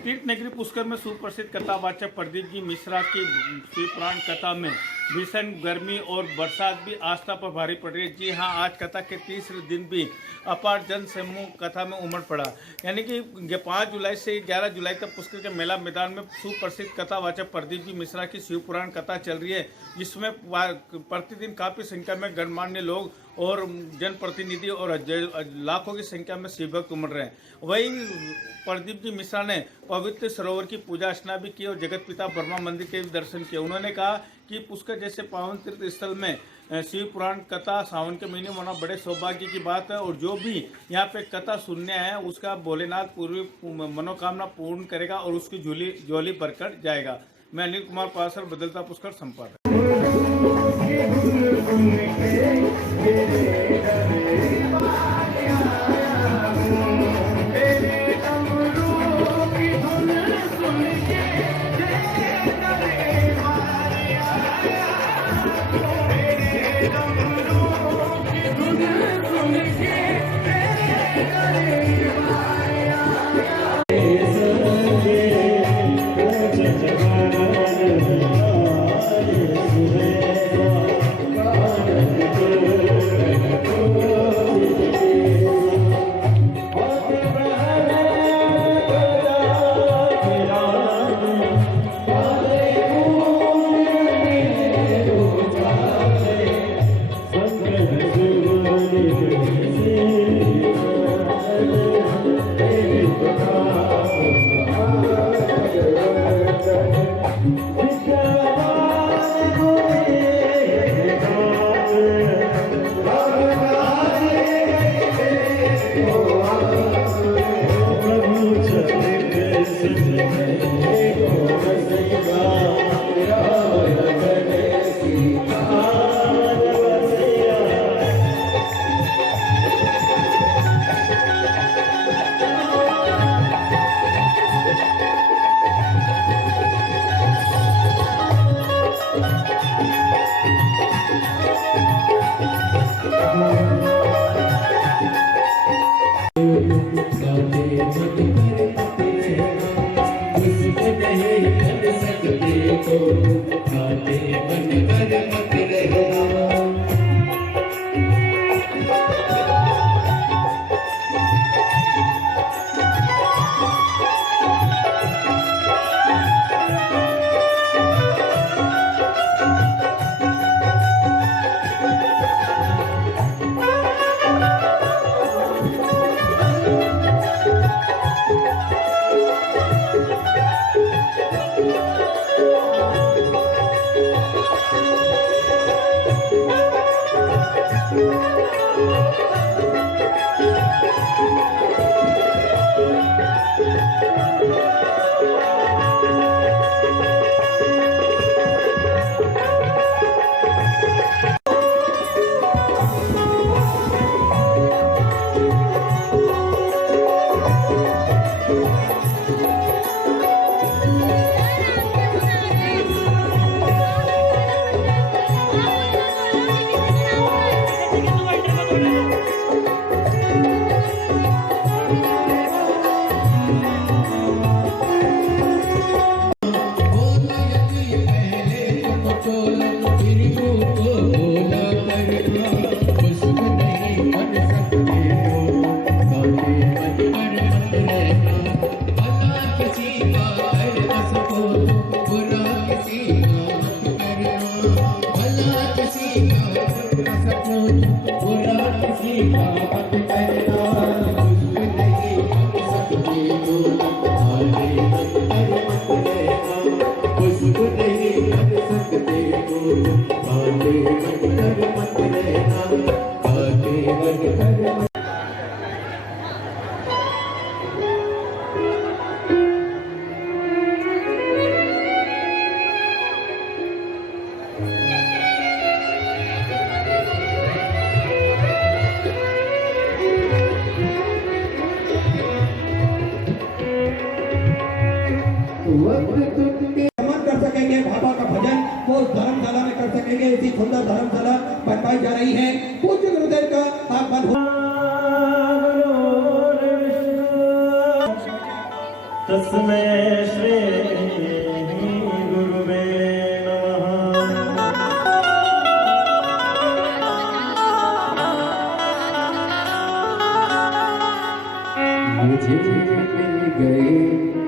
तीर्थ नगरी पुष्कर में सुप्रसिद्ध कथावाचक प्रदीप जी मिश्रा की शिव पुराण कथा में भीषण गर्मी और बरसात भी आस्था पर भारी पड़ रही है। जी हाँ, आज कथा के तीसरे दिन भी अपार जन समूह कथा में उमड़ पड़ा। यानी कि 5 जुलाई से 11 जुलाई तक पुष्कर के मेला मैदान में सुप्रसिद्ध कथावाचक प्रदीप जी मिश्रा की शिव पुराण कथा चल रही है, जिसमें प्रतिदिन काफ़ी संख्या में गणमान्य लोग और जनप्रतिनिधि और लाखों की संख्या में शिव भक्त उमड़ रहे हैं। वहीं प्रदीप जी मिश्रा ने पवित्र सरोवर की पूजा अर्चना भी की और जगत पिता ब्रह्मा मंदिर के भी दर्शन किए। उन्होंने कहा कि पुष्कर जैसे पावन तीर्थ स्थल में शिव पुराण कथा सावन के महीने में होना बड़े सौभाग्य की बात है और जो भी यहाँ पे कथा सुनने आए उसका भोलेनाथ पूरी मनोकामना पूर्ण करेगा और उसकी झोली भरकर जाएगा। मैं अनिल कुमार पासर, बदलता पुष्कर संपर्क। कर सकेंगे बाबा का भजन वो धर्मशाला में कर सकेंगे। इसी सुंदर धर्मशाला बनवाई जा रही है। पूज्य गुरुदेव का आगमन हो। तस्मै श्री गुरुवे नमः। मुझे मिल गए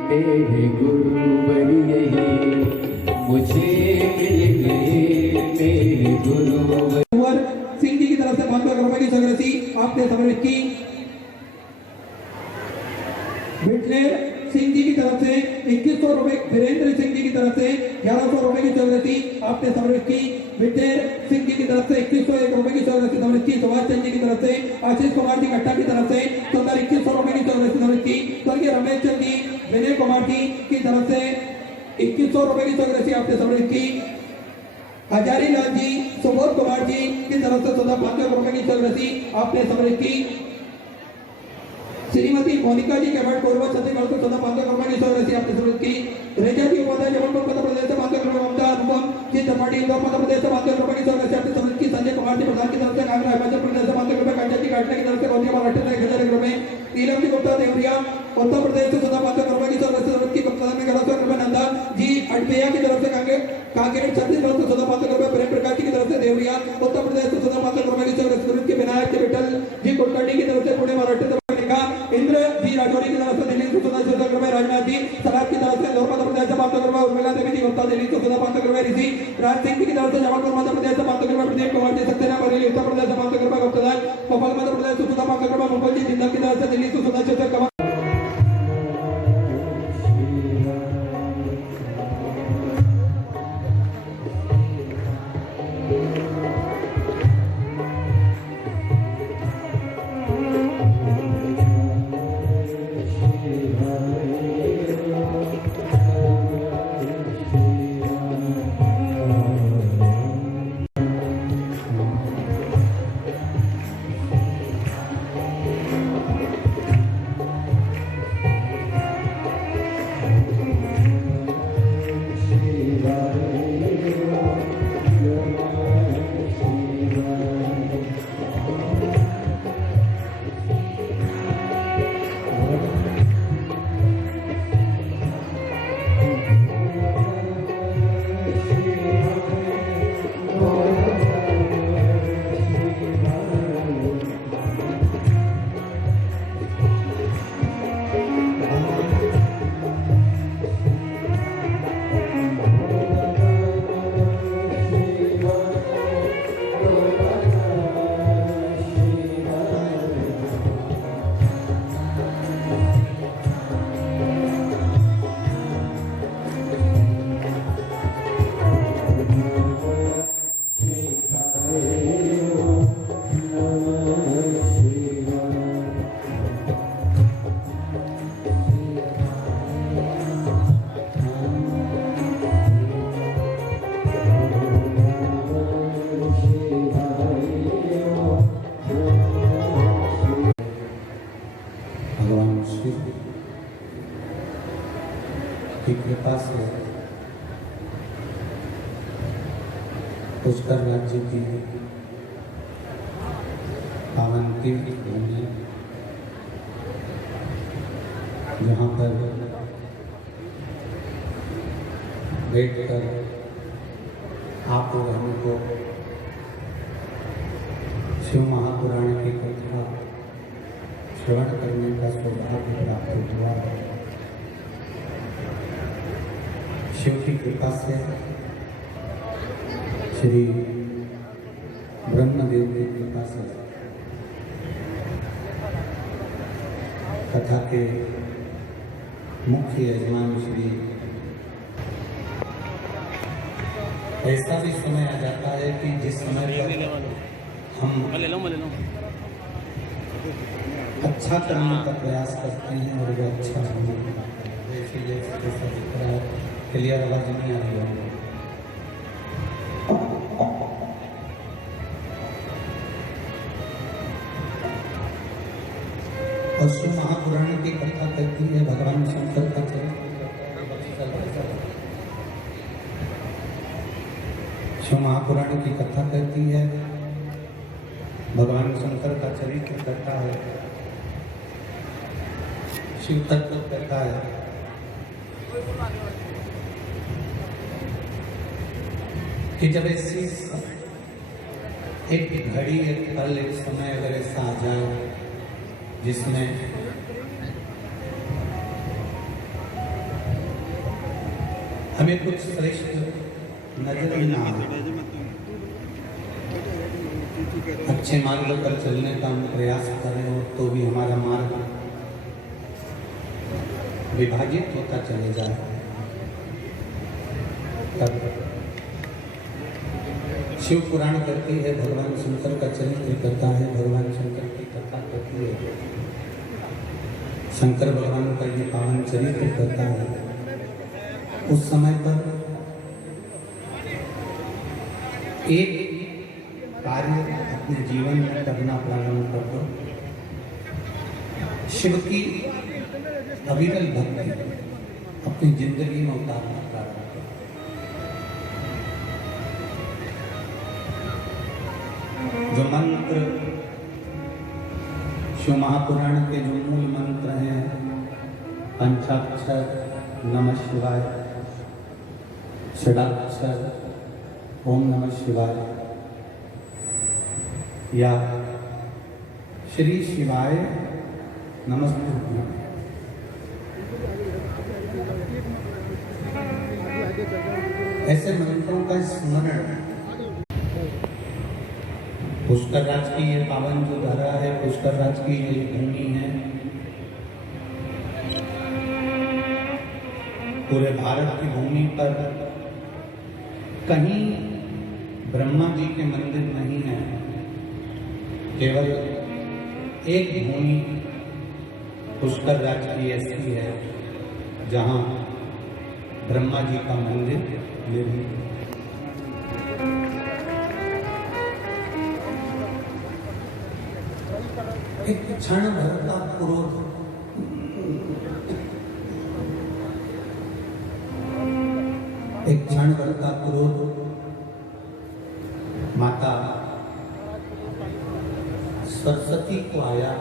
मेरे गुरुवर यही, मुझे मिल गए मेरे गुरुवर। सिंह जी की तरफ से 500 रुपए की चौरासी आपने समर्पित की। विटनेर सिंह जी की तरफ से 2100 रुपए, वीरेंद्र सिंह जी की तरफ से 1100 रुपए की चौरासी आपने समर्पित की। विटनेर सिंह जी की तरफ से 2101 रुपए की चौरासी समर्पित की। सुभाष चंद जी की तरफ से आशीष कुमार जी कट्टा की तरफ से 2100 रुपए की चौरासी समर्पित की। स्वर्गीय रमेश चंद जी, विनय कुमार जी की तरफ से 2100 रुपए की चौरासी आपने समर्पित की। हजारी लाल जी, सुबोध कुमार जी की तरफ से 500 रुपए की चौरासी आपने समर्पित की। श्रीमती मोनिका जी केवट कोरबा छत्तीसगढ़ से 500 रुपए की चौरासी आपने समर्पित की। रेजा जी उपाध्याय जबलपुर मध्य प्रदेश से 500 रुपए, ममता अनुपम जी त्रिपाठी इंदौर मध्य प्रदेश से 500 रुपए की चौरासी आपने समर्पित की। संजय कुमार जी प्रधान की तरफ से कांगड़ा हिमाचल प्रदेश से 500 रुपए, कांचा जी घाटना की तरफ से गोंदिया महाराष्ट्र से 1000 रुपए, नीलम जी गुप्ता देवरिया उत्तर प्रदेश से 500 रुपए की चौरासी समर्पित की। कप्तान में 1100 रुपए, नंदा जी अटपैया की तरफ से कांकेर छत्तीसगढ़ से 500 रुपए, प्रेम प्रकाश जी की तरफ से देवरिया उत्तर प्रदेश से 500 रुपए की चौरासी समर्पित की। विनायक जी विठल जी कुलकर्णी की तरफ से पुणे महाराष्ट्र से इंद्र जी राठौरी की तरफ से दिल्ली से 500 रुपए, राजनाथ जी सलाब की तरफ से इंदौर मध्य प्रदेश से 500 रुपए, उर्मिला देवी जी गुप्ता दिल्ली से 500 रुपए, ऋषि राज सिंह जी की तरफ से जबलपुर मध्य प्रदेश से 500 रुपए, प्रदीप कुमार जी सक्सेना बरेली उत्तर प्रदेश से 500 रुपए, गुप्तदार भोपाल मध्य प्रदेश से 500 रुपए, मुकुल जी जिंदल की तरफ से दिल्ली से 500 रुपए। की कृपा से पुष्कर राज्य की पावन तीर्थ भूमि, जहाँ पर बैठकर आप लोग हमको शिव महापुराण की कथा श्रवण करने का सौभाग्य प्राप्त हुआ। शिव की कृपा से, श्री ब्रह्मदेव की कृपा से कथा के मुख्य यजमान श्री, ऐसा भी समय आ जाता है कि जिस समय हम अच्छा करने का प्रयास करते हैं और वो अच्छा होने, जैसे जैसा दिख रहा है, क्लियर आवाज नहीं आ रही है। और शिव महापुराण की कथा कहती है भगवान शंकर का चरित्र। शिव महापुराण की कथा कहती है भगवान शंकर का चरित्र कहता है, शिव तत्व कहता है कि जब ऐसी एक घड़ी, एक पल, एक समय अगर ऐसा आ जाए जिसमें हमें कुछ श्रेष्ठ नजर ही ना आए, अच्छे मार्ग पर चलने का हम प्रयास करें और तो भी हमारा मार्ग विभाजित होता चले जाए, तब शिव पुराण कहती है, भगवान शंकर का चरित्र कहता है, भगवान शंकर की कथा कहती है, शंकर भगवान का ये पावन चरित्र कहता है। उस समय पर एक कार्य अपने जीवन में करना प्रारंभ कर दो, शिव की अविरल भक्ति अपनी जिंदगी में उतारना प्रारंभ करो। जो मंत्र शिव महापुराण के जो मूल मंत्र हैं, पंचाक्षर नमः शिवाय, षडाक्षर ओम नमः शिवाय या श्री शिवाय नमस्तुभ्यं, ऐसे मंत्रों का स्मरण पुष्कर राज की ये पावन जो धरा है, पुष्कर राज की ये भूमि है, पूरे भारत की भूमि पर कहीं ब्रह्मा जी के मंदिर नहीं है, केवल एक भूमि पुष्कर राज की ऐसी है जहां ब्रह्मा जी का मंदिर निर्मित। एक क्षण भर का क्रोध, एक क्षण भर का क्रोध माता सरस्वती को आया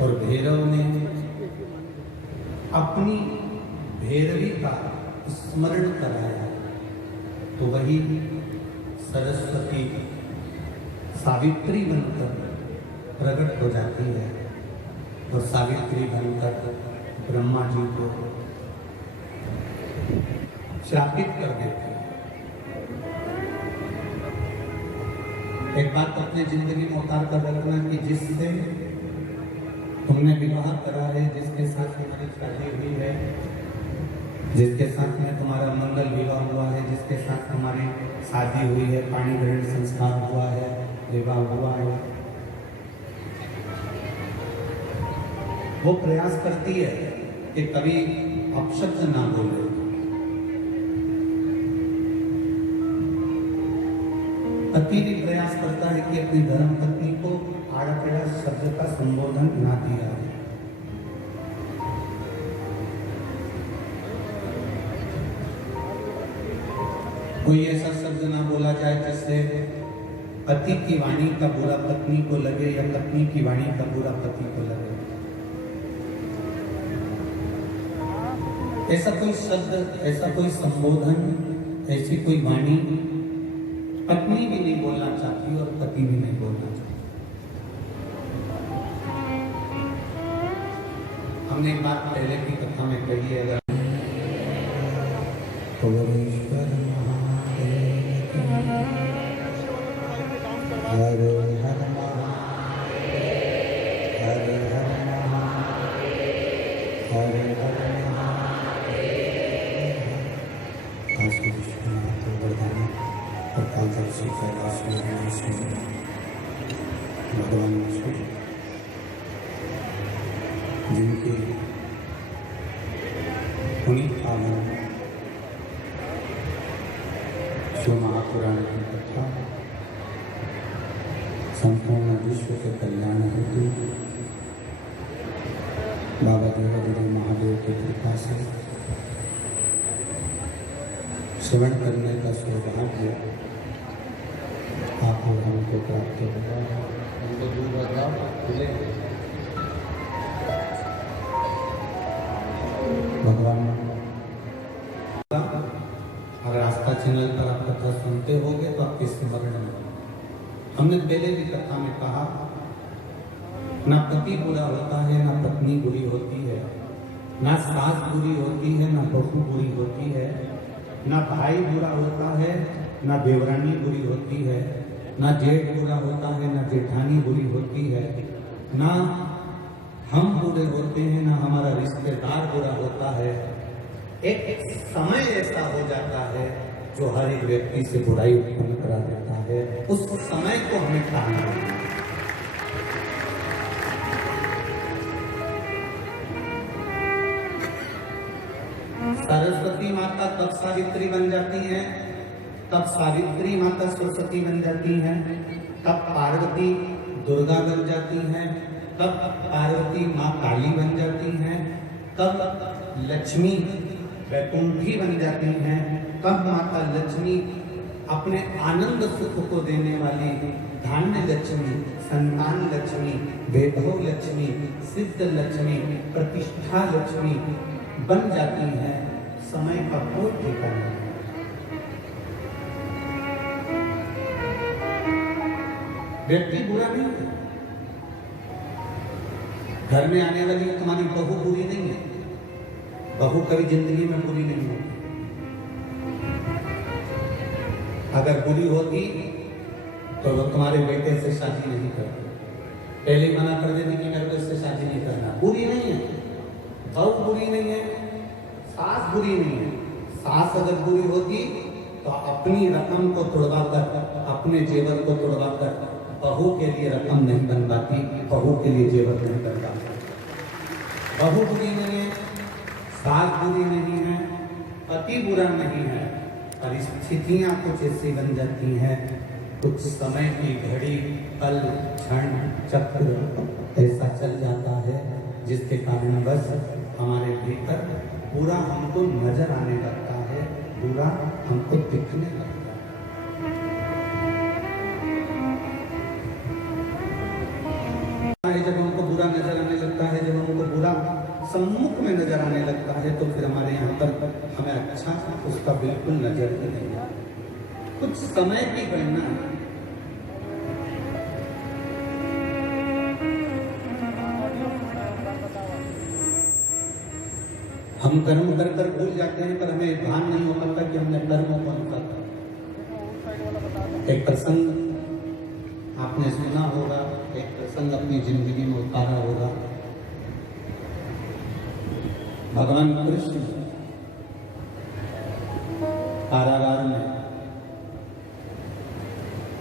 और भैरव ने अपनी भैरवी का स्मरण कराया, तो वही सरस्वती सावित्री बनकर प्रकट हो जाती है और सावित्री बनकर ब्रह्मा जी को श्रापित कर देती है। एक बात अपने जिंदगी में उतार कर रखना कि जिससे तुमने विवाह करा है, जिसके साथ तुम्हारी शादी हुई है, जिसके साथ में तुम्हारा मंगल विवाह हुआ है, जिसके साथ तुम्हारी शादी हुई है, पाणी ग्रहण संस्कार हुआ है, विवाह हुआ है, वो प्रयास करती है कि कभी अपशब्द ना बोले। पति भी प्रयास करता है कि अपनी धर्म पत्नी को आड़ा-टेढ़ा शब्द का संबोधन ना दिया जाए। कोई ऐसा शब्द ना बोला जाए जिससे पति की वाणी का बुरा पत्नी को लगे या पत्नी की वाणी का बुरा पति को लगे। ऐसा कोई शब्द, ऐसा कोई संबोधन, ऐसी कोई वाणी पत्नी भी नहीं बोलना चाहती और पति भी नहीं बोलना चाहती। हमने एक बात पहले की कथा में कही है, अगर हर हर महादेव, हर हर महादेव, हर हर महादेव। काशी विश्वनाथ वरदानी और कालदर्शी कैलाश में भगवान विष्णु जिनके पुनीत पावन शिव महापुराण की कथा संपूर्ण विश्व के कल्याण हेतु बाबा देवादिदेव महादेव की कृपा से श्रवण करने का सौभाग्य आपको हमको प्राप्त होगा। हमको दूर बताओ भगवान अगर आस्था चैनल पर आप कथा सुनते होगे तो आपके स्मरण में हमने पहले भी कथा में कहा, ना पति बुरा होता है, ना पत्नी बुरी होती है, ना सास बुरी होती है, ना बहू बुरी होती है, ना भाई बुरा होता है, ना देवरानी बुरी होती है, ना जेठ बुरा होता है, ना जेठानी बुरी होती है, ना हम बुरे होते हैं, ना हमारा रिश्तेदार बुरा होता है। एक समय ऐसा हो जाता है जो हर एक व्यक्ति से बुराई उत्पन्न करा देता है, उस समय को हमें टालना है। सरस्वती माता तब सावित्री बन जाती है, तब सावित्री माता सरस्वती बन जाती हैं, तब पार्वती दुर्गा बन जाती हैं, तब पार्वती माँ काली बन जाती हैं, तब लक्ष्मी वैकुंठी बन जाती हैं, तब माता लक्ष्मी अपने आनंद सुख को देने वाली धान्य लक्ष्मी, संतान लक्ष्मी, वैभव लक्ष्मी, सिद्ध लक्ष्मी, प्रतिष्ठा लक्ष्मी बन जाती हैं। समय का कोई ठिकाना नहीं। व्यक्ति बुरा नहीं है, घर में आने वाली तुम्हारी बहू बुरी नहीं है, बहू कभी जिंदगी में बुरी नहीं होती। अगर बुरी होती तो वो तुम्हारे बेटे से शादी नहीं करती, पहले मना कर देती कि मेरे को इससे शादी नहीं करना। बुरी नहीं है, बहू बुरी नहीं है, सास बुरी नहीं है। सास अगर बुरी होती तो अपनी रकम को तोड़वा कर, अपने जेवर को तोड़वा कर बहू के लिए रकम नहीं बनवाती, बहू के लिए जेवर नहीं बनवाती। बहू बुरी नहीं है, सास बुरी नहीं है, पति बुरा नहीं है, परिस्थितियां कुछ ऐसी बन जाती हैं, कुछ समय की घड़ी, पल, क्षण, चक्र ऐसा चल जाता है जिसके कारण बस हमारे भीतर पूरा हमको नजर आने लगता है, पूरा हमको दिखने लगता है। जब हमको बुरा नजर आने लगता है, जब हमको बुरा सम्मुख में नजर आने लगता है तो फिर हमारे यहाँ पर हमें अच्छा उसका बिल्कुल नजर ही नहीं आता। कुछ समय की गणना है। हम कर्म कर कर भूल जाते हैं, पर हमें भान नहीं हो पाता कि हमने कर्म कौन सा था। एक प्रसंग आपने सुना होगा, एक प्रसंग अपनी जिंदगी में उतारा होगा। भगवान कृष्ण कारागार में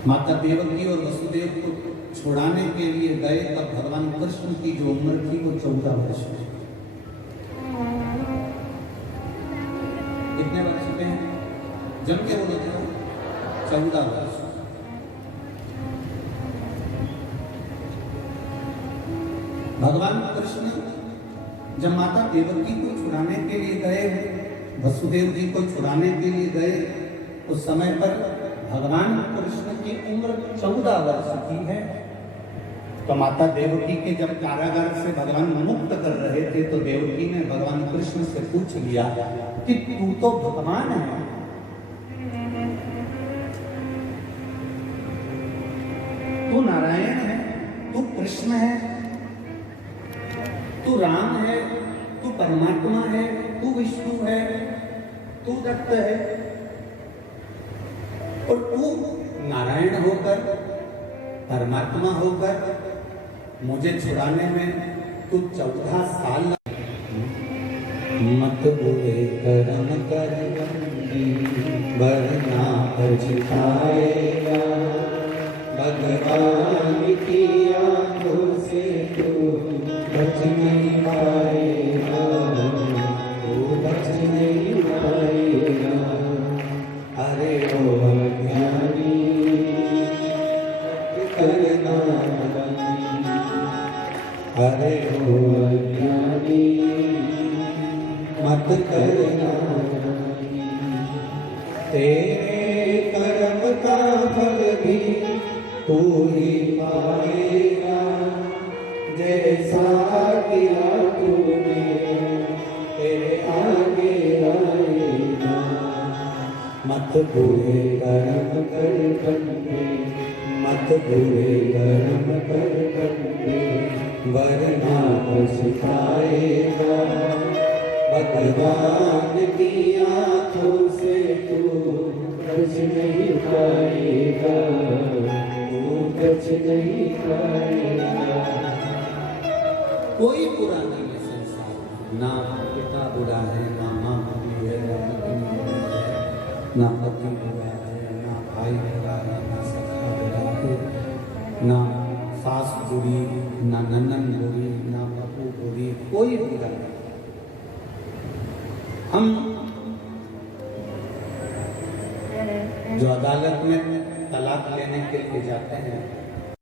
माता देवकी और वसुदेव को छुड़ाने के लिए गए, तब भगवान कृष्ण की जो उम्र थी वो 14 वर्ष की। कितने वर्ष के हैं? जम के बोलो जरा। 14 वर्ष। भगवान कृष्ण जब माता देवकी को छुड़ाने के लिए गए, वसुदेव जी को छुड़ाने के लिए गए, उस समय पर भगवान कृष्ण की उम्र 14 वर्ष की है। तो माता देवकी के जब कारागार से भगवान मुक्त कर रहे थे तो देवकी ने भगवान कृष्ण से पूछ लिया कि तू तो भगवान है, तू नारायण है, तू कृष्ण है, तू राम है, तू परमात्मा है, तू विष्णु है, तू दत्त है, और तू नारायण होकर, परमात्मा होकर मुझे छुड़ाने में तू 14 साल। मत बुरे कर्म कर बंदी वरना पछताएगा, भगवान की आंखों से तू बच नहीं पाएगा, तू बच नहीं पाएगा। अरे ओ अज्ञानी करना, अरे ओ अज्ञानी मत करना, तेरे कर्म का फल भी तू ही पाएगा, जैसा किया तूने तेरे बुरे कर्म कर बंदे, मत बुरे कर्म कर बंदे, वरना पछताएगा। भगवान की आंखों से तू बच नहीं पाएगा, तू बच नहीं पाएगा। कोई बुरा नहीं है संसार में, ना पिता बुरा है, ना माँ बुरी है, ना पत्नी बुरी है, ना पति बुरा है, ना भाई बुरा है, ना सखा बुरा है, ना सास बुरी, ना ननन बुरी, ना बहू बुरी, कोई बुरा नहीं। हम जो अदालत में तलाक लेने के लिए जाते हैं,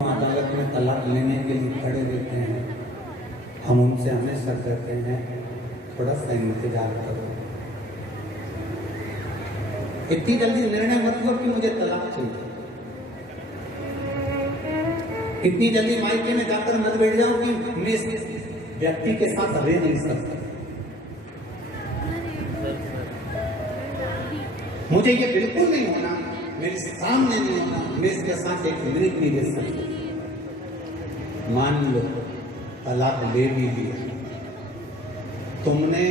अदालत में तलाक लेने के लिए खड़े रहते हैं, हम उनसे हमेशा कहते हैं थोड़ा सा इंतजार करो, इतनी जल्दी निर्णय मत लो कि मुझे तलाक चाहिए, इतनी जल्दी मायके में जाकर मत बैठ जाओ कि मैं इस व्यक्ति के साथ रह नहीं सकता, मुझे ये बिल्कुल नहीं होना, मेरे सामने नहीं होना, मैं इसके साथ एक मिनट नहीं रह सकती। मान लो तलाक ले भी लिया, तुमने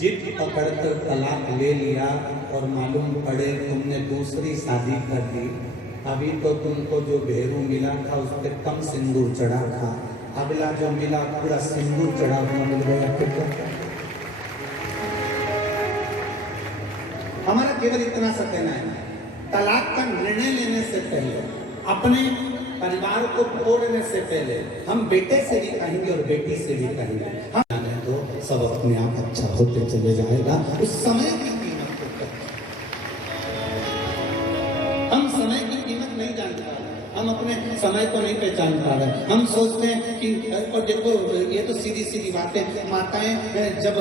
जिद पकड़कर तलाक ले लिया और मालूम पड़े तुमने दूसरी शादी कर दी, अभी तो तुमको जो भेरू मिला था उस पर कम सिंदूर चढ़ा था, अगला जो मिला पूरा सिंदूर चढ़ा हुआ मिल गया। हमारा केवल इतना सा कहना है, तलाक का निर्णय लेने से पहले, अपने परिवार को तोड़ने से पहले हम बेटे से भी कहेंगे और बेटी से भी कहेंगे, हम तो सब अपने आप अच्छा होते चले जाएगा। उस समय की कीमत को हम समय की कीमत नहीं जान पा रहे, हम अपने समय को नहीं पहचान पा रहे। हम सोचते हैं कि, और देखो ये तो सीधी सीधी बातें, माताएं जब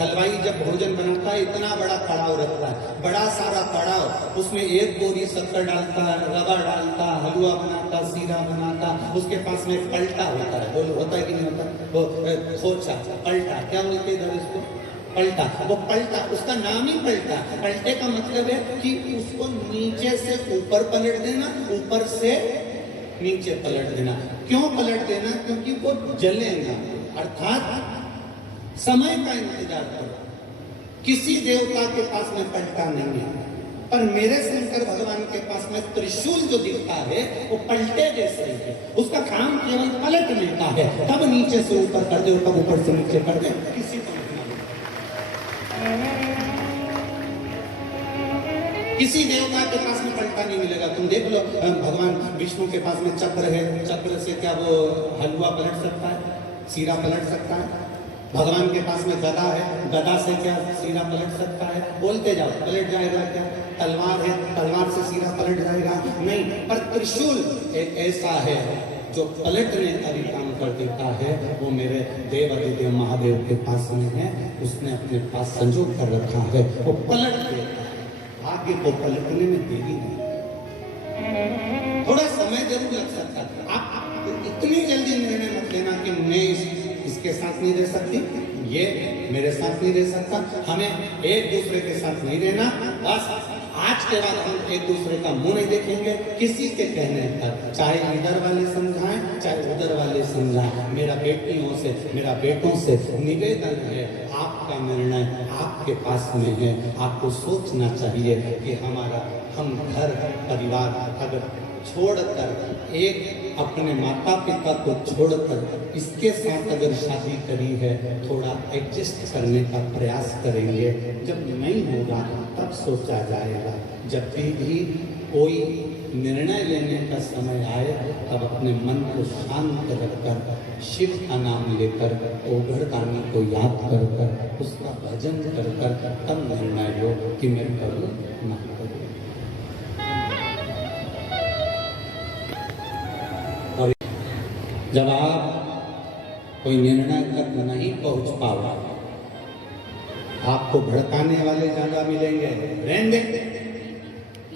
हलवाई जब भोजन बनाता है इतना बड़ा कड़ाव रखता है, बड़ा सारा कड़ाव, उसमें एक बोरी शक्कर डालता है, रवा डालता, हलवा बनाता, सीरा बनाता, उसके पास में पलटा होता है, बोलो होता है कि नहीं होता, वो खोचा पलटा, क्या बोलते इधर इसको, पलटा, वो पलटा, उसका नाम ही पलटा। पलटे का मतलब है कि उसको नीचे से ऊपर पलट देना, ऊपर से नीचे पलट देना। क्यों पलट देना? क्योंकि वो जलेगा, अर्थात समय का इंतजार करो। किसी देवता के पास में पलटा नहीं है, पर मेरे शंकर भगवान के पास में त्रिशूल जो दिखता है वो पलटे जैसे है, उसका काम केवल पलटने का है। तब नीचे से ऊपर कर दे और तब ऊपर से नीचे कर दे, किसी को किसी देवता के पास में पलटा नहीं मिलेगा। तुम देख लो भगवान विष्णु के पास में चक्र है, चक्र से क्या वो हलवा पलट सकता है, सीरा पलट सकता है? भगवान के पास में गदा है, गदा से क्या सीरा पलट सकता है? बोलते जाओ, पलट जाएगा क्या? तलवार है, तलवार से सीरा पलट जाएगा? नहीं। पर त्रिशूल एक ऐसा है जो पलटने का भी काम कर देता है। वो मेरे देव अधिदेव महादेव के पास में है, उसने अपने पास संजो कर रखा है, वो पलट देता है। भाग्य को पलटने में देरी नहीं, थोड़ा समय जरूर लग सकता है। आप इतनी जल्दी निर्णय मत लेना कि मैं इसके साथ नहीं रह सकती, ये मेरे साथ नहीं रह सकता, हमें एक दूसरे के साथ नहीं रहना। बस आज के बाद हम एक दूसरे का मुंह नहीं देखेंगे किसी के कहने पर, चाहे इधर वाले समझाएं चाहे उधर वाले समझाएं। मेरा बेटियों से, मेरा बेटों से निवेदन है, आपका निर्णय आपके पास में है। आपको सोचना चाहिए कि हम घर परिवार अगर छोड़कर, एक अपने माता पिता को छोड़कर इसके साथ अगर शादी करी है, थोड़ा एडजस्ट करने का प्रयास करेंगे। जब नहीं होगा तब सोचा जाएगा। जब भी कोई निर्णय लेने का समय आए तब अपने मन को शांत रखकर, शिव का नाम लेकर, ओघड़दानी को याद कर कर, उसका भजन कर कर तब निर्णय लो कि मैं करूँ ना करूँ। और जब आप कोई निर्णय तक नहीं पहुंच पाओ, आपको भड़काने वाले ज्यादा मिलेंगे। रहने दे,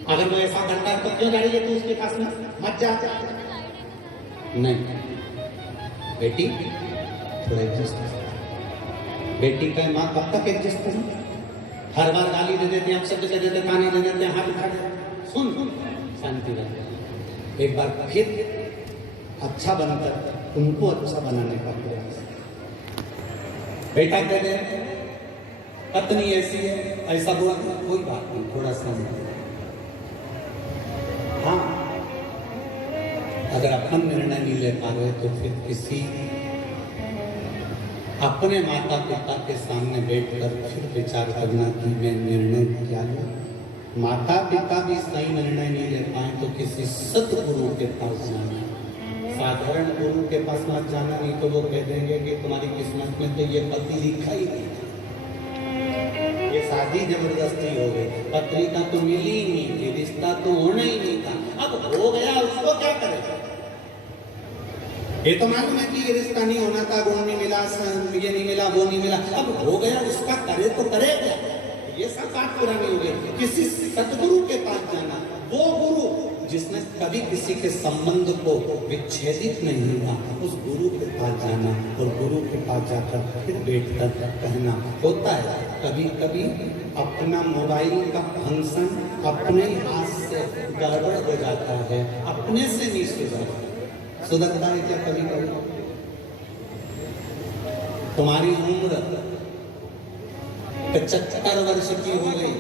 अगर वो ऐसा करता है तो क्यों जाइए तू उसके पास में, मत जा। नहीं बेटी, थोड़ा एडजस्ट, बेटी का माँ कब तक एडजस्ट करें? हर बार गाली दे देते हैं, आप शब्द कह देते हैं, ताना दे देते हैं, हाथ उठा देते। सुन शांति रख। एक बार फिर अच्छा बनकर तुमको अच्छा बनाने का प्रयास। बेटा कह दे पत्नी ऐसी है, ऐसा बोला, कोई बात नहीं, थोड़ा सा हाँ, अगर अपन निर्णय नहीं ले पा रहे तो फिर किसी अपने माता पिता के सामने बैठकर फिर विचार करना कि मैं निर्णय क्या लूं। माता पिता भी सही निर्णय नहीं ले पाए तो किसी सतगुरु के पास जाना। साधारण गुरु के पास मत जाना, नहीं तो वो कह देंगे कि तुम्हारी किस्मत में तो ये पति लिखा ही नहीं, ये शादी जबरदस्ती हो गई, पत्रिका तो मिली ही नहीं थी, रिश्ता तो होना ही नहीं था। अब हो गया, उसको क्या करेगा? ये तो मालूम है कि ये रिश्ता नहीं होना था, गुण नहीं मिला, ये नहीं मिला, वो नहीं मिला, अब हो गया, उसका करे तो करे क्या? ये सब बात पुरानी हो गई। किसी सतगुरु के पास जाना, वो गुरु जिसने कभी किसी के संबंध को विच्छेदित नहीं हुआ, उस गुरु के पास जाना और गुरु के पास जाकर फिर बैठकर कहना। होता है कभी कभी अपना मोबाइल का फंक्शन अपने हाथ से गड़बड़ हो जाता है, अपने से नहीं सुधरता है क्या? कभी कभी तुम्हारी उम्र 75 वर्ष की हो गई,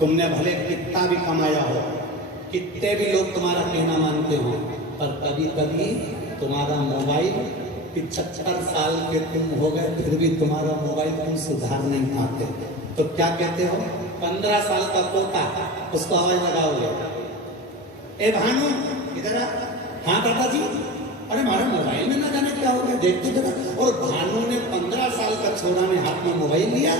तुमने भले कितना भी कमाया हो, कितने भी लोग तुम्हारा कहना मानते हो, पर कभी कभी तुम्हारा मोबाइल 75 साल के तुम हो गए फिर भी तुम्हारा मोबाइल तुम सुधार नहीं पाते, तो क्या कहते हो? 15 साल का पोता, उसको आवाज लगाओगे, ए भानु इधर आ। हाँ दादाजी, अरे हमारे मोबाइल में ना जाने क्या हो गया, देखते जरा। और भानु ने 15 साल का छोरा ने हाथ में मोबाइल लिया,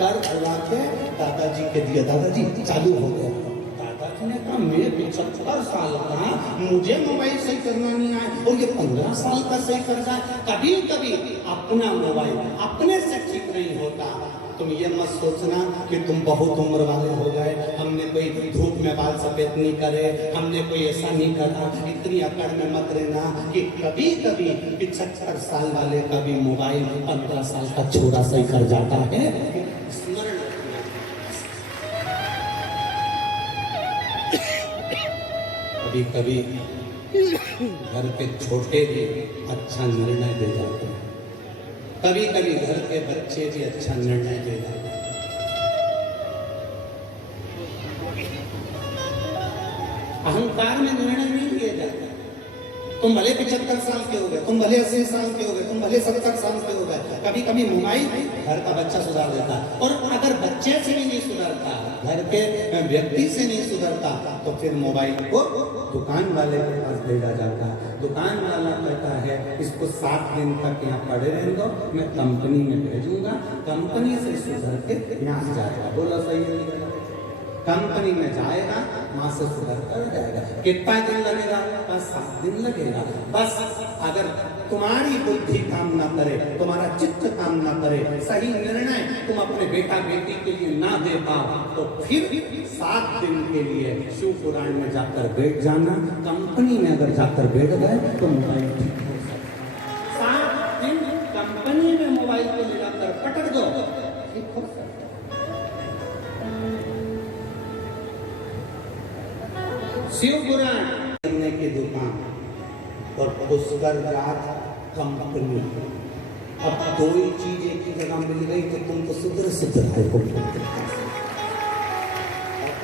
कर बुला के दादाजी के दिया, दादाजी चालू हो गया। दादाजी ने कहा मैं 75 साल का, मुझे मोबाइल सही करना नहीं आया और ये 15 साल का सही कर जाए। कभी कभी अपना मोबाइल अपने से ठीक नहीं होता। तुम ये मत सोचना कि तुम बहुत उम्र वाले हो गए, हमने कोई धूप में बाल सफेद नहीं करे, हमने कोई ऐसा नहीं करा, इतनी अकड़ में मत रहना कि कभी कभी 75 साल वाले का भी मोबाइल 15 साल का छोरा सही कर जाता है। स्मरण कभी कभी घर के छोटे भी अच्छा निर्णय दे जाते हैं, कभी कभी घर के बच्चे भी अच्छा निर्णय दे जाते हैं। अहंकार में निर्णय नहीं लिया जाता। तुम भले 75 साल के हो गए, तुम भले 80 साल के हो गए, तुम भले 70 साल के हो गए, कभी कभी मोबाइल घर का बच्चा सुधार देता। और अगर बच्चे से भी नहीं सुधरता, घर के व्यक्ति से नहीं सुधरता, तो फिर मोबाइल को दुकान वाले के पास भेजा जाता है। दुकान वाला कहता है इसको 7 दिन तक यहाँ पड़े रहने दो, मैं कंपनी में भेजूंगा, कंपनी से सुधर के यहाँ जाएगा। बोला सही है? कंपनी में जाएगा, वहां से सुधर कर जाएगा। कितना दिन लगेगा? बस 7 दिन लगेगा। बस अगर तुम्हारी बुद्धि काम ना करे, तुम्हारा चित्त काम ना करे, सही निर्णय तुम अपने बेटा बेटी के लिए ना दे पाओ, तो फिर 7 दिन के लिए शिव पुराण में जाकर बैठ जाना। कंपनी में अगर जाकर बैठ गए तो मोबाइल ठीक हो सकता। 7 दिन कंपनी में मोबाइल को ले जाकर पटक दो, ठीक हो सकता। शिव पुराण करने की दुकान और पुष्कर राज कंपनी, अब 2 ही चीज एक ही जगह मिल गई तो तुम तो सुधर है।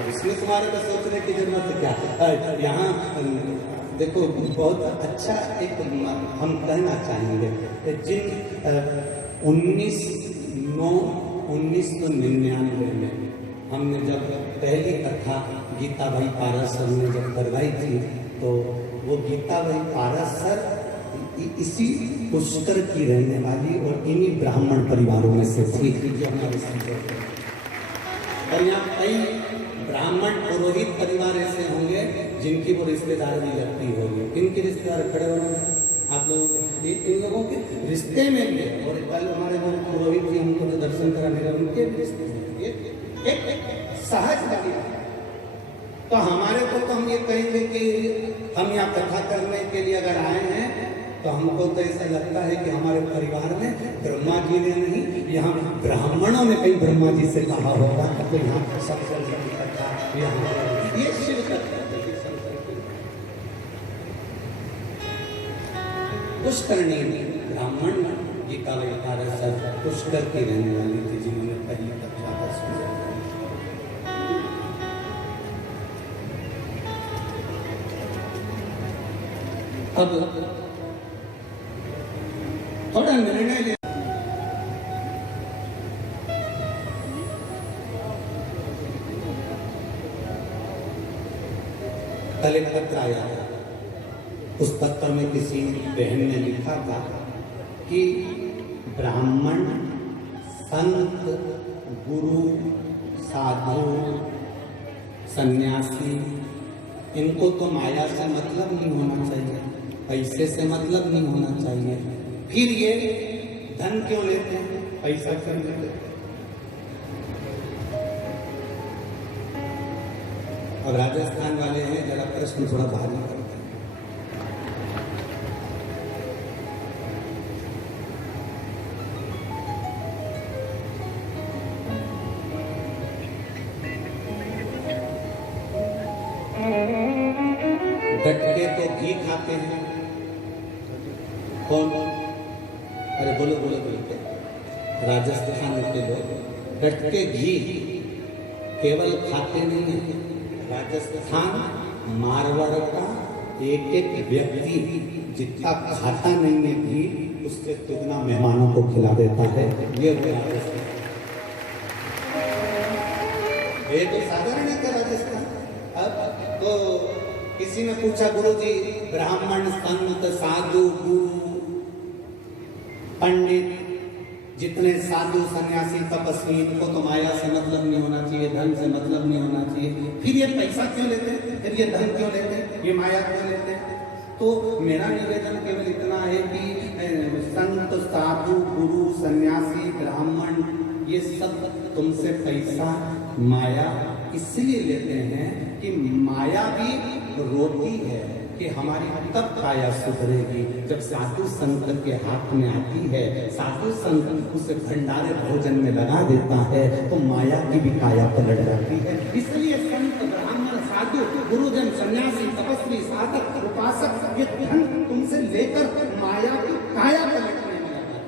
इसमें तुम्हारे को सोचने की जरूरत क्या? यहाँ देखो बहुत अच्छा एक हम कहना चाहेंगे, जिन 1999 में हमने जब पहली कथा गीता भाई पारस सर ने जब करवाई थी, तो वो गीता भाई पारस सर इसी पुष्कर की रहने वाली और इन्हीं ब्राह्मण परिवारों में से थी। और यहाँ कई ब्राह्मण पुरोहित परिवार ऐसे होंगे जिनकी वो रिश्तेदार भी लगती होगी। इनके रिश्तेदार खड़े होंगे आप लोग, इन लोगों के रिश्ते में भी। और कल हमारे वो पुरोहित जी हमको जो दर्शन कराने का उनके रिश्ते में एक सहज लगे। तो हमारे को तो हम ये कहेंगे कि हम यहाँ कथा करने के लिए अगर आए हैं तो हमको तो ऐसा लगता है कि हमारे परिवार में ब्रह्मा जी ने नहीं, यहाँ ब्राह्मणों ने कहीं ब्रह्मा जी से कहा होगा तो यहाँ सबसे कथा यहाँ ये शिव कथा पुष्करणी ब्राह्मण गीता पुष्कर की रहने वाली थी, जिन्होंने पहली कक्षा का सुना। अब थोड़ा निर्णय ले, कल एक पत्र आया, उस पत्र में किसी बहन ने लिखा था कि ब्राह्मण, संत, गुरु, साधु, सन्यासी, इनको तो माया से मतलब नहीं होना चाहिए, पैसे से मतलब नहीं होना चाहिए, फिर ये धन क्यों लेते हैं, पैसा क्यों लेते हैं? और राजस्थान वाले हैं, जरा प्रश्न थोड़ा भारी करते हैं। डट के तो घी खाते हैं, कौन? अरे बोलो बोलो बोलो, राजस्थान के लोग डट के घी केवल खाते नहीं है, राजस्थान मारवाड़ का एक एक व्यक्ति जितना खाता नहीं है घी, उससे दुगना मेहमानों को खिला देता है। ये तो साधारण है राजस्थान। अब तो किसी ने पूछा, गुरु जी ब्राह्मण, संत, साधु, गुरु, पंडित, जितने साधु, सन्यासी, तपस्वी, इनको तो माया से मतलब नहीं होना चाहिए, धन से मतलब नहीं होना चाहिए, फिर ये पैसा क्यों लेते हैं, फिर ये धन क्यों लेते हैं, ये माया क्यों लेते हैं? तो मेरा निवेदन केवल इतना है कि संत, साधु, गुरु, सन्यासी, ब्राह्मण, ये सब तुमसे पैसा, माया इसलिए लेते हैं कि माया भी रोती है कि हमारी तब काया सुधरेगी जब साधु संत के हाथ में आती है, साधु संत उसे भंडारे भोजन में लगा देता है, तो माया की भी काया पलट जाती है। इसलिए संत, ब्राह्मण, साधु, गुरुजन, सन्यासी, तपस्वी, साधक, उपासक, ये धन तुमसे लेकर माया की काया पलटने में लगा।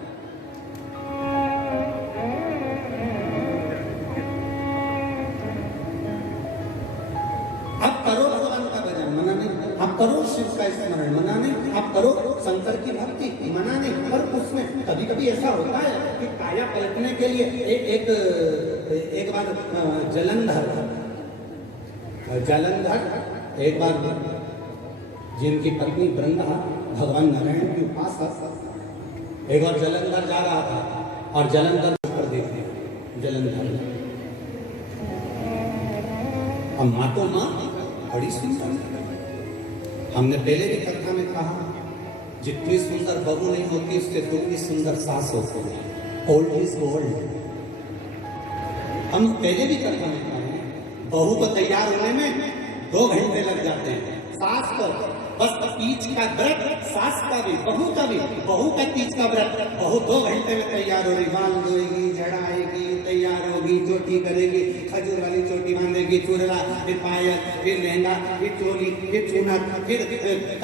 अब करो भगवान का भजन, मना नहीं। आप करो शिव का स्मरण, मना नहीं। आप करो शंकर की भक्ति, मना नहीं। पर उसमें कभी कभी ऐसा होता है कि काया पलटने के लिए एक बार जलंधर एक बार जिनकी पत्नी वृंदा भगवान नारायण की उपासक, एक बार जलंधर जा रहा था और जलंधर पर देखते जलंधर, अब माँ तो माँ बड़ी सुंदर। हमने पहले भी कथा में कहा, जितनी सुंदर बहू नहीं होती उससे दुगनी सुंदर सास होती है। Old is gold. हम पहले भी कथा में कहा, बहू को तैयार होने में 2 घंटे लग जाते हैं, सास को बस तीज का व्रत, सास का भी, बहू का भी, बहू का तीज का व्रत, बहू 2 घंटे में तैयार हो रही, बाल धोएगी, झड़ाएगी, तैयार होगी, चोटी करेगी, खजूर वाली चोटी बांधेगी, चूड़ला, फिर पायल, फिर लहंगा, फिर चोली, फिर चुनर, फिर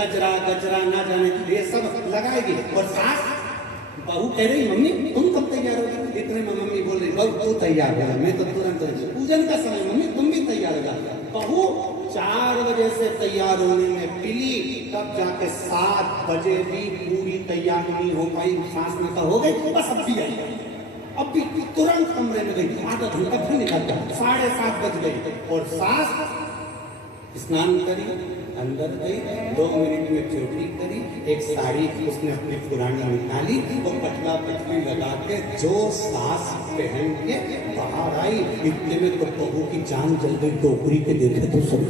कचरा गजरा ना जाने ये सब लगाएगी। और सास, बहू कह रही मम्मी तुम कब तैयार होगी? इतने में मम्मी बोल रही बहू तू तैयार हो, मैं तो तुरंत पूजन का समय मम्मी तुम भी तैयार हो। बहू 4 बजे से तैयार होने में पिली, तब जाके 7 बजे भी पूरी तैयार नहीं हो पाई। सास ने कहा हो गई, बस अब भी आई, अब भी तुरंत कमरे में गई, आधा घंटा फिर निकलता, 7:30 बज गई और सास स्नान करी, अंदर गई, 2 मिनट में चोटी करी, एक साड़ी उसने अपनी पुरानी निकाली और पतला पतली लगा के जो सास पहन के बाहर आई, इतने में तो बहू की जान जल गई। टोकरी के देखे तो सब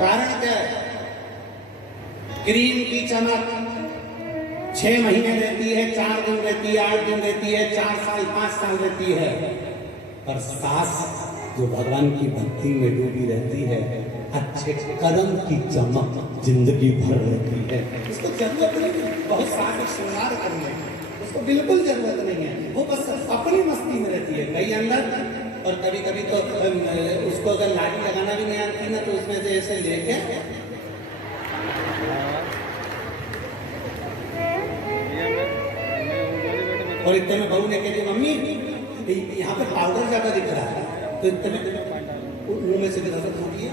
कारण क्या है? क्रीम की चमक 6 महीने रहती है, 4 दिन रहती है, 8 दिन रहती है, 4 साल 5 साल रहती है, पर सास जो भगवान की भक्ति में डूबी रहती है, अच्छे कर्म की चमक जिंदगी भर रहती है। उसको जरूरत नहीं बहुत सारे श्रृंगार करने की, उसको बिल्कुल जरूरत नहीं है। वो बस अपनी मस्ती में रहती है। कहीं अंदर और कभी कभी तो उसको अगर लाड़ी लगाना भी नहीं आती ना, तो उसमें से ऐसे लेके और इतने में बहू ने कह दी मम्मी यहाँ पे पाउडर ज्यादा दिख रहा है, तो इतने में मुंह में से दर्द हो गया।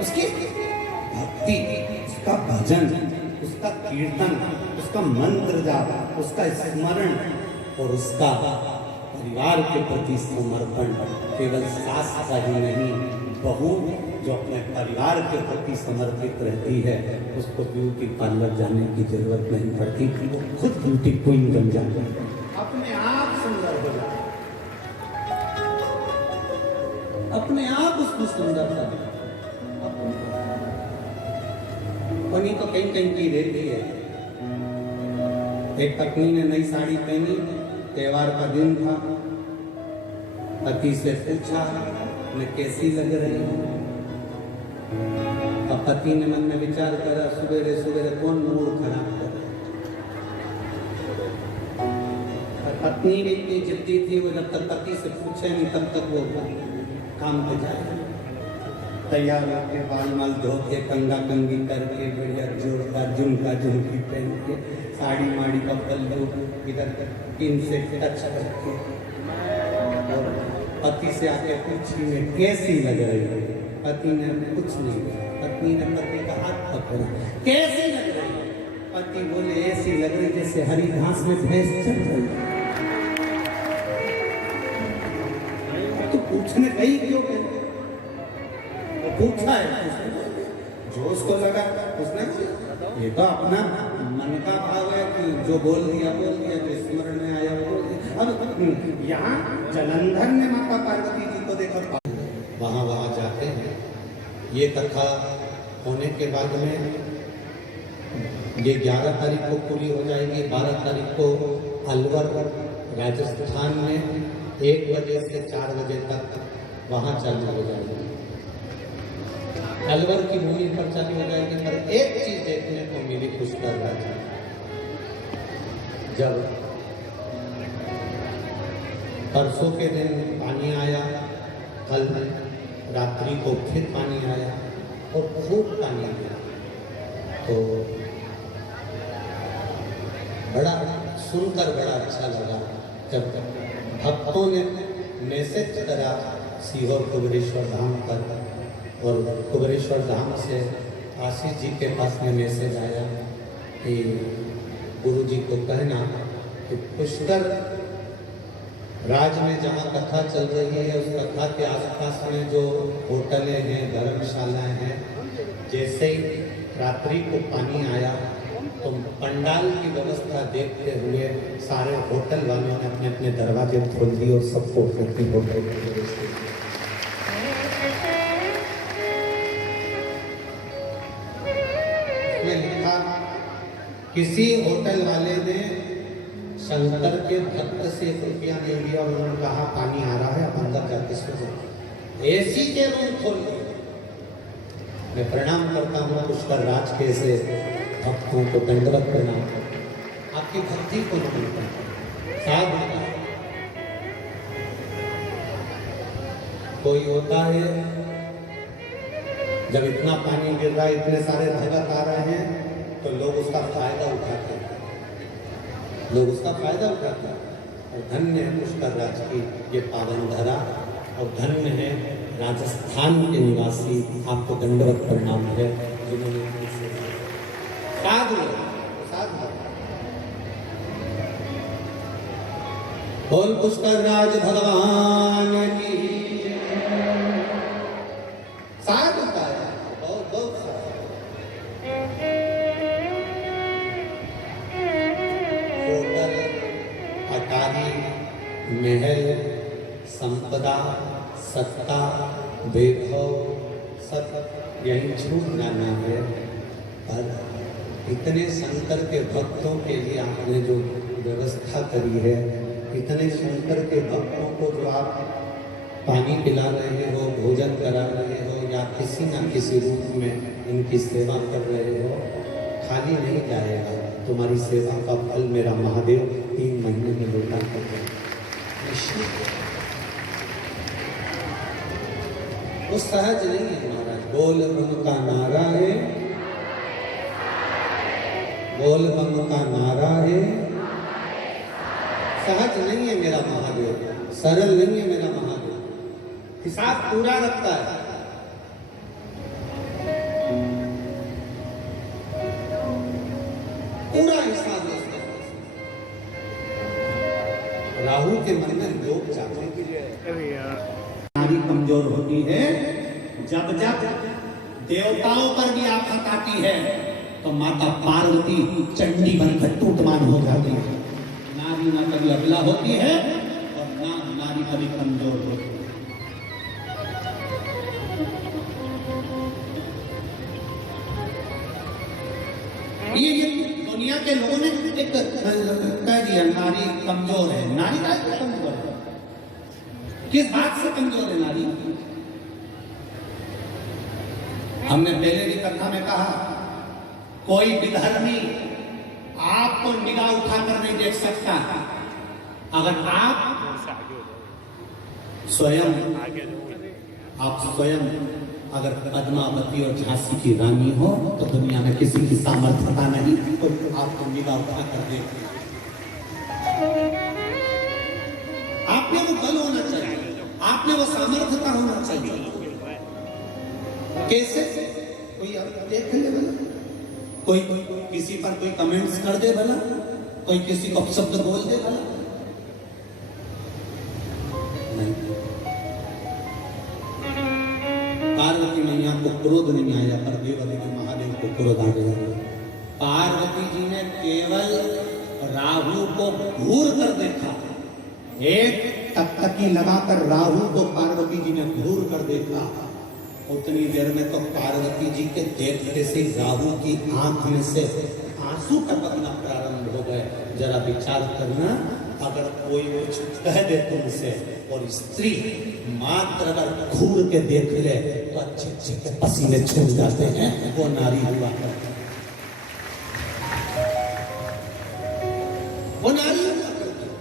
उसकी भक्ति, उसका भजन, उसका कीर्तन, उसका मंत्र जाप, उसका स्मरण और उसका परिवार के प्रति समर्पण, केवल सास का ही नहीं, बहू जो अपने परिवार के प्रति समर्पित रहती है, उसको ब्यूटी पार्लर जाने की जरूरत नहीं पड़ती, वो खुद ब्यूटी क्वीन बन जाती है, अपने आप सुंदर हो जाती है, अपने आप उसको सुंदर कर बनी तो कहीं कहीं की रहती है। एक पत्नी ने नई साड़ी पहनी, त्योहार का दिन था, पति से पूछा मैं कैसी लग रही हूँ। अब पति ने मन में विचार करा, सुबेरे सुबेरे कौन मूड खराब करे। पत्नी भी इतनी जिद्दी थी, वो जब तक पति से पूछे नहीं तब तक वो काम पे जाए। तैयार होके बाल माल धो के कंगा कंगी करके बढ़िया जोड़दार झुमका झुमकी पहन के साड़ी माड़ी का पल्लू इधर पिन से टच करके और पति से आके पूछी मैं कैसी लग रही है। पति ने कुछ नहीं कहा, पत्नी ने पति का हाथ पकड़ा, कैसी लग रही है। पति बोले ऐसी लग रही जैसे हरी घास में भैंस चल रही है। तो पूछने गई क्यों पूछा है, जो उसको लगा उसने, ये तो अपना मन का भाव है कि जो बोल दिया, जो स्मरण में आया वो बोल दिया। अब यहाँ जलंधर ने माता पार्वती जी को देखा, वहाँ जाते हैं। ये कथा होने के बाद में ये 11 तारीख को पूरी हो जाएगी। 12 तारीख को अलवर राजस्थान में 1 बजे से 4 बजे तक वहाँ चालू हो जाएगी। अलवर की भूमि पर चालू हो जाएगी। पर एक चीज देखने को मिली पुष्कर राज, जब परसों के दिन पानी आया, कल रात्रि को फिर पानी आया और खूब पानी आया, तो बड़ा सुनकर बड़ा अच्छा लगा। जब भक्तों ने मैसेज करा सीहोर कुबेरेश्वर धाम पर, और कुबेरेश्वर धाम से आशीष जी के पास में मैसेज आया कि गुरु जी को कहना कि पुष्कर राज में जहाँ कथा चल रही है, उस कथा के आसपास में जो होटलें हैं, धर्मशालाएं हैं, जैसे ही रात्रि को पानी आया तो पंडाल की व्यवस्था देखते हुए सारे होटल वालों ने अपने अपने दरवाजे खोल दिए और सबको अपनी होटल में लिखा, किसी होटल वाले ने शंकर के भक्त से 1 रुपया नहीं लिया और उन्होंने कहा पानी आ रहा है, आप अंदर जाके सो जाओ। एसी के रूम खोल दिए। मैं प्रणाम करता हूँ पुष्कर राज के से भक्तों को दंडवत प्रणाम करता, आपकी भक्ति को नमन करता। साथ कोई होता है जब इतना पानी गिर रहा है, इतने सारे भगत आ रहे हैं, तो लोग उसका फायदा उठाते हैं, लोग उसका फायदा उठाते हैं। और धन्य है पुष्कर राज की ये पावन धरा, और धन्य है राजस्थान के निवासी, आपको दंडवत प्रणाम है जिन्होंने साधु बोल पुष्कर राज भगवान की साधु का बहुत बहुत होटल, अटारी, महल, संपदा, सत्ता, वैभव सब यही छूट जाना है, पर इतने शंकर के भक्तों के लिए आपने जो व्यवस्था करी है, इतने शंकर के भक्तों को जो आप पानी पिला रहे हो, भोजन करा रहे हो, या किसी न किसी रूप में इनकी सेवा कर रहे हो, खाली नहीं जाएगा। तुम्हारी सेवा का फल मेरा महादेव 3 महीने में लौटा कर वो सहज नहीं है महाराज। बोल बम का नारा है, बोल बम का नारा है। सहज नहीं है मेरा महादेव, सरल नहीं है मेरा महादेव। हिसाब पूरा रखता है। पूरा हिसाब रखता है। राहु के मन में लोग चाहते हैं नारी कमजोर होती है। जब जब देवताओं पर भी आफत आती है तो माता पार्वती चंडी बनकर टूटमान हो जाती है। नारी ना कभी अबला होती है और ना नारी कभी कमजोर होती है। ये दुनिया के लोगों ने एक कह दिया नारी कमजोर है। नारी का कमजोर है, किस बात से कमजोर है नारी? हमने पहले की कथा में कहा, कोई विधर्मी आपको निगाह उठाकर नहीं देख सकता। अगर आप स्वयं अगर पद्मावती और झांसी की रानी हो तो दुनिया में किसी की सामर्थ्यता नहीं तो आपको निगाह उठाकर देख। आपने वो बल होना चाहिए, आपने वो सामर्थ्यता होना चाहिए। कैसे? कोई देख ले भला, कोई किसी पर कोई कमेंट्स कर दे भला, कोई किसी को शब्द बोल दे भला, नहीं। पार्वती मैया को क्रोध नहीं आया पर देवदेव महादेव को क्रोध आ गया। पार्वती जी ने केवल राहु को घूर कर देखा, एक टकटकी लगाकर राहु को पार्वती जी ने घूर कर देखा। उतनी देर में तो पार्वती जी के देखते से राहु की आंख में से आंसू टपकना प्रारंभ हो गए। जरा विचार करना, अगर कोई कुछ कह दे तुमसे और स्त्री मात्र अगर घूर के देख ले तो अच्छे अच्छे के पसीने छूट जाते हैं, वो नारी हुआ करती, वो नारी हुआ करती।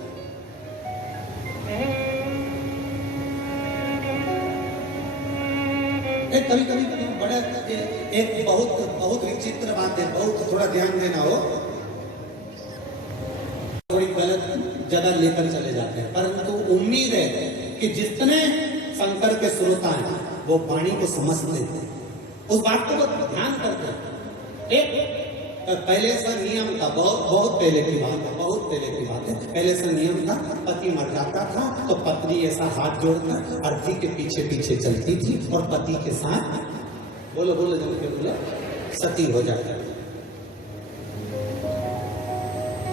कभी कभी बड़े एक बहुत विचित्र बात है, बहुत थोड़ा ध्यान देना हो, थोड़ी गलत जगह लेकर चले जाते हैं। परंतु उम्मीद है कि जितने शंकर के श्रोता हैं वो वाणी को समझते हैं, उस बात को ध्यान करते हैं। एक पहले से नियम था, बहुत पहले की बात है, बहुत पहले की बात है। पहले से नियम था, पति मर जाता था तो पत्नी ऐसा हाथ जोड़कर अर्थी के पीछे पीछे चलती थी और पति के साथ बोलो जब के बोलो सती हो जाता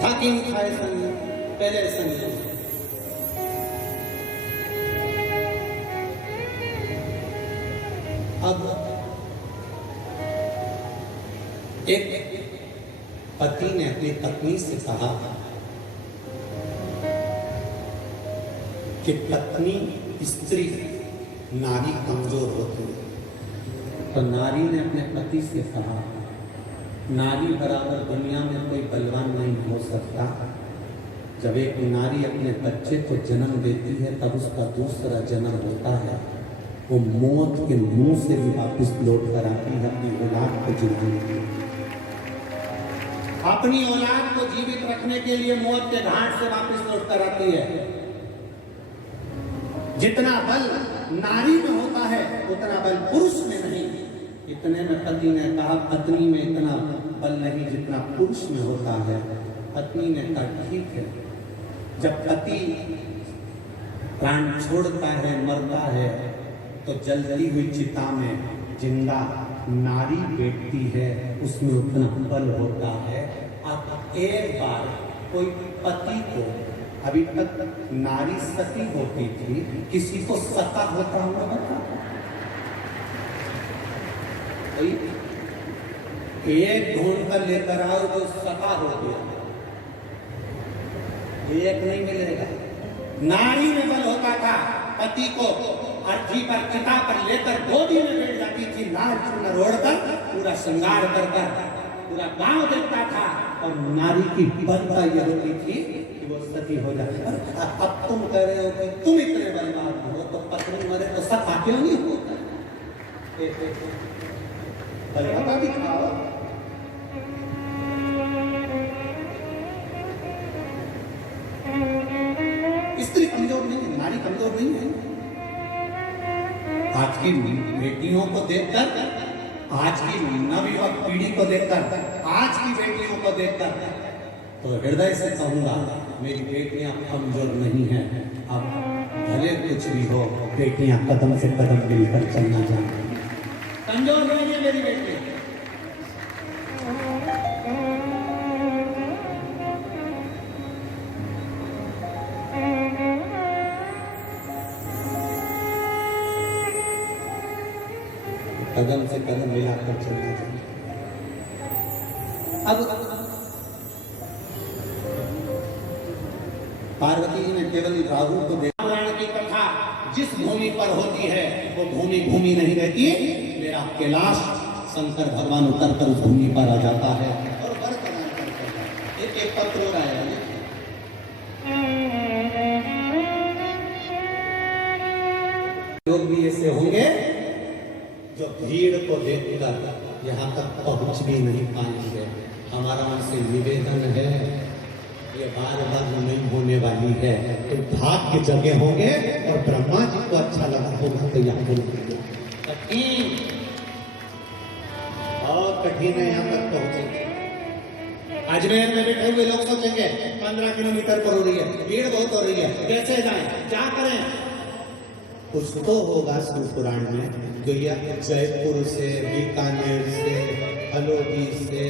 था कि नहीं था। ऐसा नियम पहले ऐसा नियम। अब एक पति ने अपनी पत्नी से कहा कि पत्नी स्त्री नारी कमजोर होती है। तो नारी ने अपने पति से कहा, नारी बराबर दुनिया में कोई बलवान नहीं हो सकता। जब एक नारी अपने बच्चे को जन्म देती है तब उसका दूसरा जन्म होता है, वो मौत के मुंह से भी वापस लौट कर आती है अपनी औलाद को जीवित, अपनी औलाद को जीवित रखने के लिए मौत के घाट से वापस लौट कर आती है। जितना बल नारी में होता है उतना बल पुरुष में नहीं। इतने में पति ने कहा, पत्नी में इतना बल नहीं जितना पुरुष में होता है। पत्नी ने कहा ठीक है। जब पति प्राण छोड़ता है, मरता है, तो जलती हुई चिता में जिंदा नारी बैठती है, उसमें उतना बल होता है। अब एक बार कोई पति को, अभी तक नारी सती होती थी, किसी को सता होता हुआ बता एक ढूंढ कर लेकर आओ जो सका हो गया, एक नहीं मिलेगा। नारी में बल होता था, पति को अर्थी पर चिता पर लेकर गोदी में बैठ जाती थी, लाल चुनर ओढ़कर पूरा श्रृंगार कर पूरा गांव देखता था, और नारी की बलता यह होती थी कि वो सती हो जाए। अब तुम कह रहे हो कि तुम इतने बलवान हो, तो पत्नी मरे तो सफा क्यों नहीं होता? बलवान दिखाओ। स्त्री कमजोर नहीं है, नारी कमजोर नहीं है। आज की बेटियों को देखकर, आज की नवयुवक पीढ़ी को देखकर, आज की बेटियों को देखकर तो हृदय से कहूंगा, मेरी बेटियां कमजोर नहीं है। अब भले कुछ भी हो, बेटियां कदम से कदम मिलकर चलना जानती हैं, कमजोर नहीं है मेरी बेटी। कदम से कदम मिलाकर चलना चाहिए। अब पार्वती जी ने केवल राहु को देखा। रामायण की कथा जिस भूमि पर होती है वो भूमि भूमि नहीं रहती। मेरा कैलाश शंकर भगवान उतर कर उस भूमि पर आ जाता है और वर प्रदान करता है। एक पत्र हो रहा है, लोग भी ऐसे होंगे जो भीड़ को देखकर यहाँ तक पहुँच भी नहीं पाएंगे। हमारा उनसे निवेदन है, ये बार बार नहीं होने वाली है, तो भाग्य जगह होंगे और ब्रह्मा जी को अच्छा लगा होगा तो यहाँ बोलेंगे। कठिन और कठिन है यहाँ तक पहुँचेंगे। अजमेर में बैठे हुए लोग सोचेंगे 15 किलोमीटर पर हो रही है, भीड़ बहुत हो रही है, कैसे जाएं, क्या करें? कुछ तो होगा शिव पुराण में, जो जयपुर से, बीकानेर से, हलोदी से,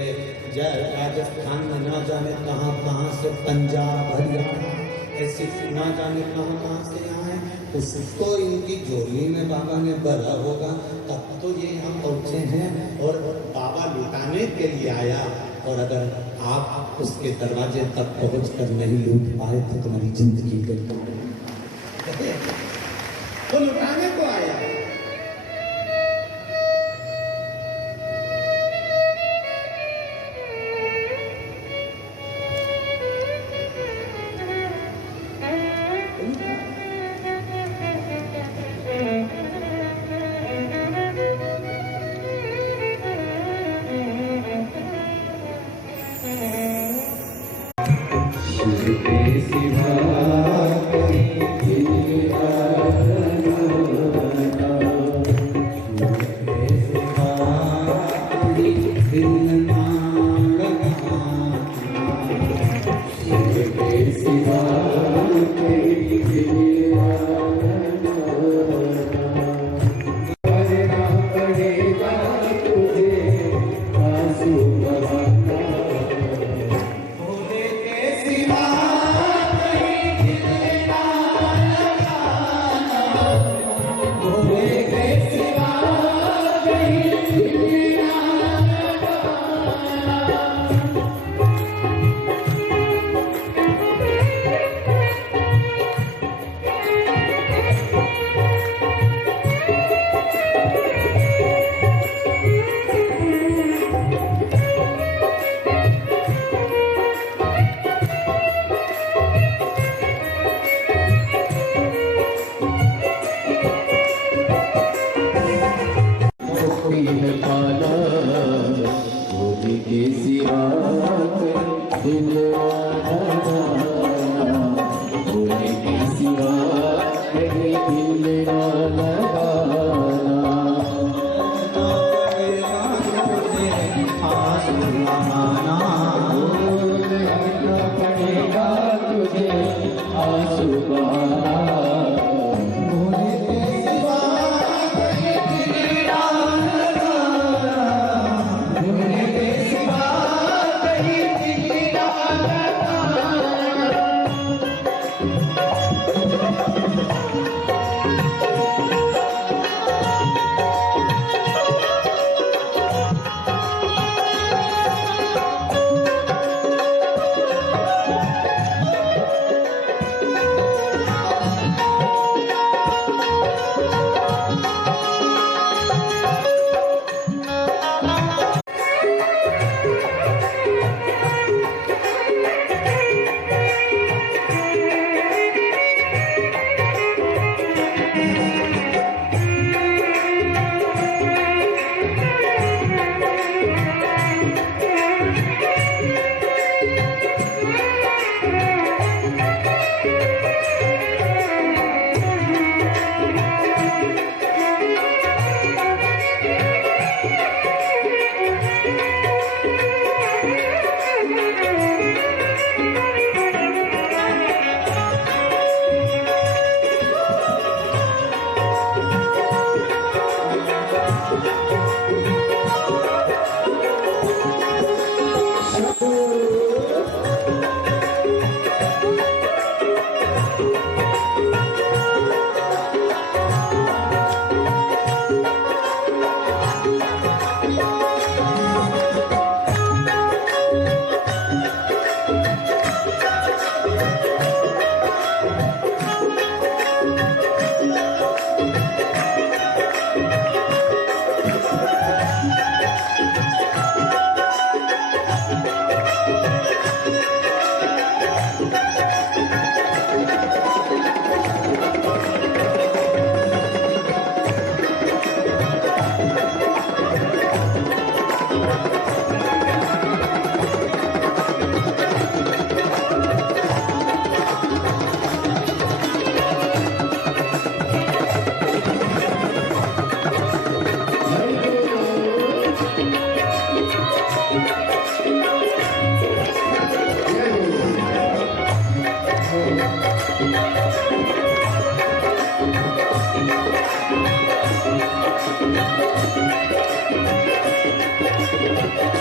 राजस्थान में ना जाने कहाँ कहाँ से, पंजाब, हरियाणा, ऐसी ना जाने कहाँ से आए। उसको इनकी झोली में बाबा ने भरा होगा, तब तो ये यहाँ पहुँचे हैं। और बाबा लुटाने के लिए आया, और अगर आप उसके दरवाजे तक पहुँच कर नहीं लूट पाए तो तुम्हारी जिंदगी गई। वो लुटाने को आया। Thank you.